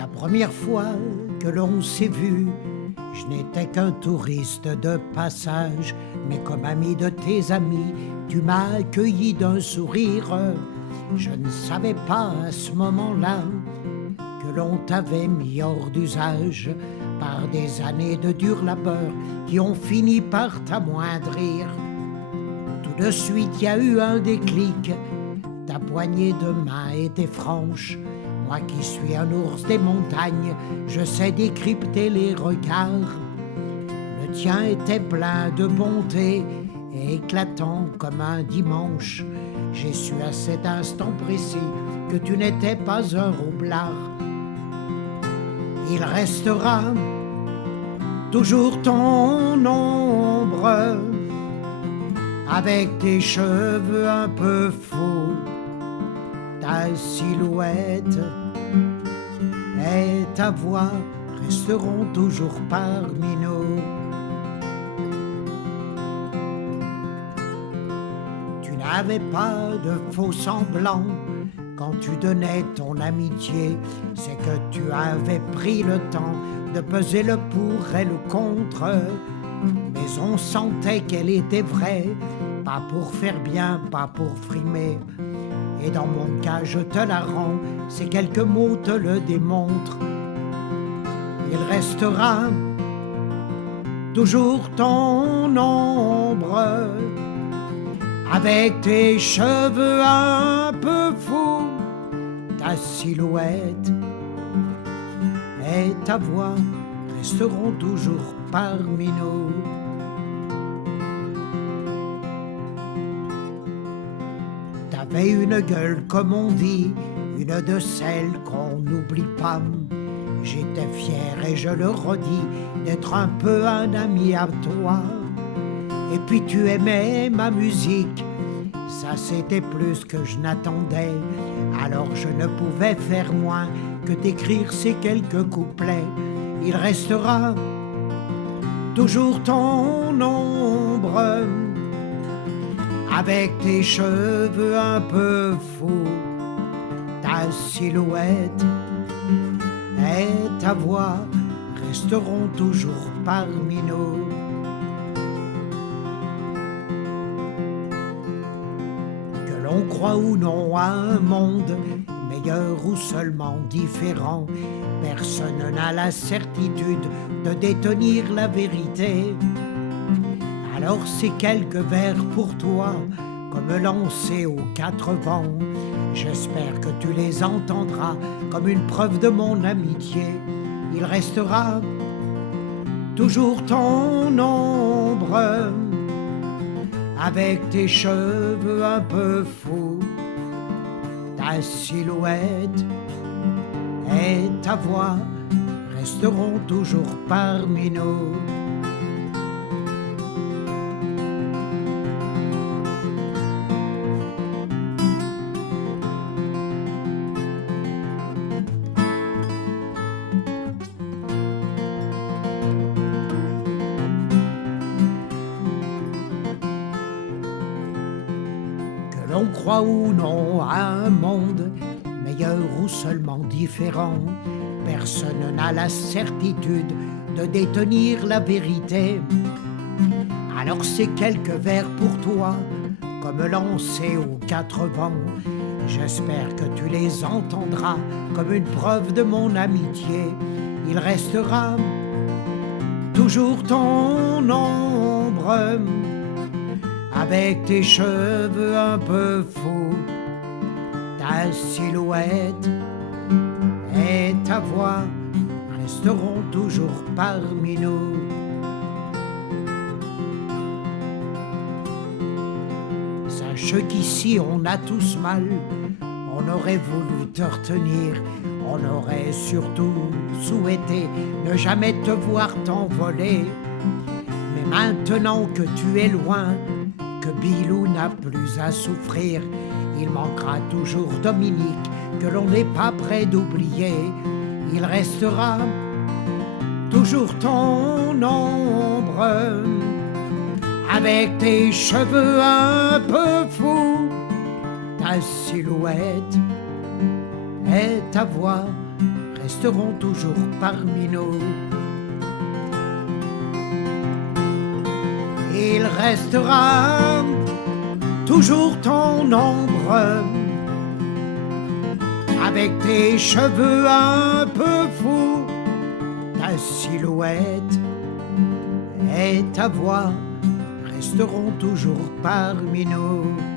La première fois que l'on s'est vu, je n'étais qu'un touriste de passage, mais comme ami de tes amis, tu m'as accueilli d'un sourire. Je ne savais pas à ce moment-là que l'on t'avait mis hors d'usage par des années de dur labeur qui ont fini par t'amoindrir. Tout de suite, il y a eu un déclic, ta poignée de main était franche. Moi qui suis un ours des montagnes, je sais décrypter les regards. Le tien était plein de bonté et éclatant comme un dimanche. J'ai su à cet instant précis que tu n'étais pas un roublard. Il restera toujours ton ombre, avec tes cheveux un peu fous, ta silhouette et ta voix resteront toujours parmi nous. Tu n'avais pas de faux semblants quand tu donnais ton amitié, c'est que tu avais pris le temps de peser le pour et le contre. Mais on sentait qu'elle était vraie, pas pour faire bien, pas pour frimer. Et dans mon cas, je te la rends, ces quelques mots te le démontrent. Il restera toujours ton ombre, avec tes cheveux un peu fous, ta silhouette et ta voix resteront toujours parmi nous. T'avais une gueule, comme on dit, une de celles qu'on n'oublie pas. J'étais fier et je le redis d'être un peu un ami à toi. Et puis tu aimais ma musique, ça c'était plus que je n'attendais. Alors je ne pouvais faire moins que d'écrire ces quelques couplets. Il restera toujours ton ombre, avec tes cheveux un peu fous, ta silhouette et ta voix resteront toujours parmi nous. Que l'on croit ou non à un monde meilleur ou seulement différent, personne n'a la certitude de détenir la vérité. Alors ces quelques vers pour toi, comme lancés aux quatre vents, j'espère que tu les entendras comme une preuve de mon amitié. Il restera toujours ton ombre, avec tes cheveux un peu fous, ta silhouette et ta voix resteront toujours parmi nous. Que l'on croit ou non à un monde meilleur ou seulement différent, personne n'a la certitude de détenir la vérité. Alors ces quelques vers pour toi, comme lancés aux quatre vents, j'espère que tu les entendras comme une preuve de mon amitié. Il restera toujours ton ombre, avec tes cheveux un peu fous, ta silhouette et ta voix resteront toujours parmi nous. Sache qu'ici on a tous mal, on aurait voulu te retenir, on aurait surtout souhaité ne jamais te voir t'envoler. Mais maintenant que tu es loin, que Bilou n'a plus à souffrir, il manquera toujours Dominique que l'on n'est pas prêt d'oublier. Il restera toujours ton ombre, avec tes cheveux un peu fous, ta silhouette et ta voix resteront toujours parmi nous. Il restera toujours ton ombre, avec tes cheveux un peu fous, ta silhouette et ta voix resteront toujours parmi nous.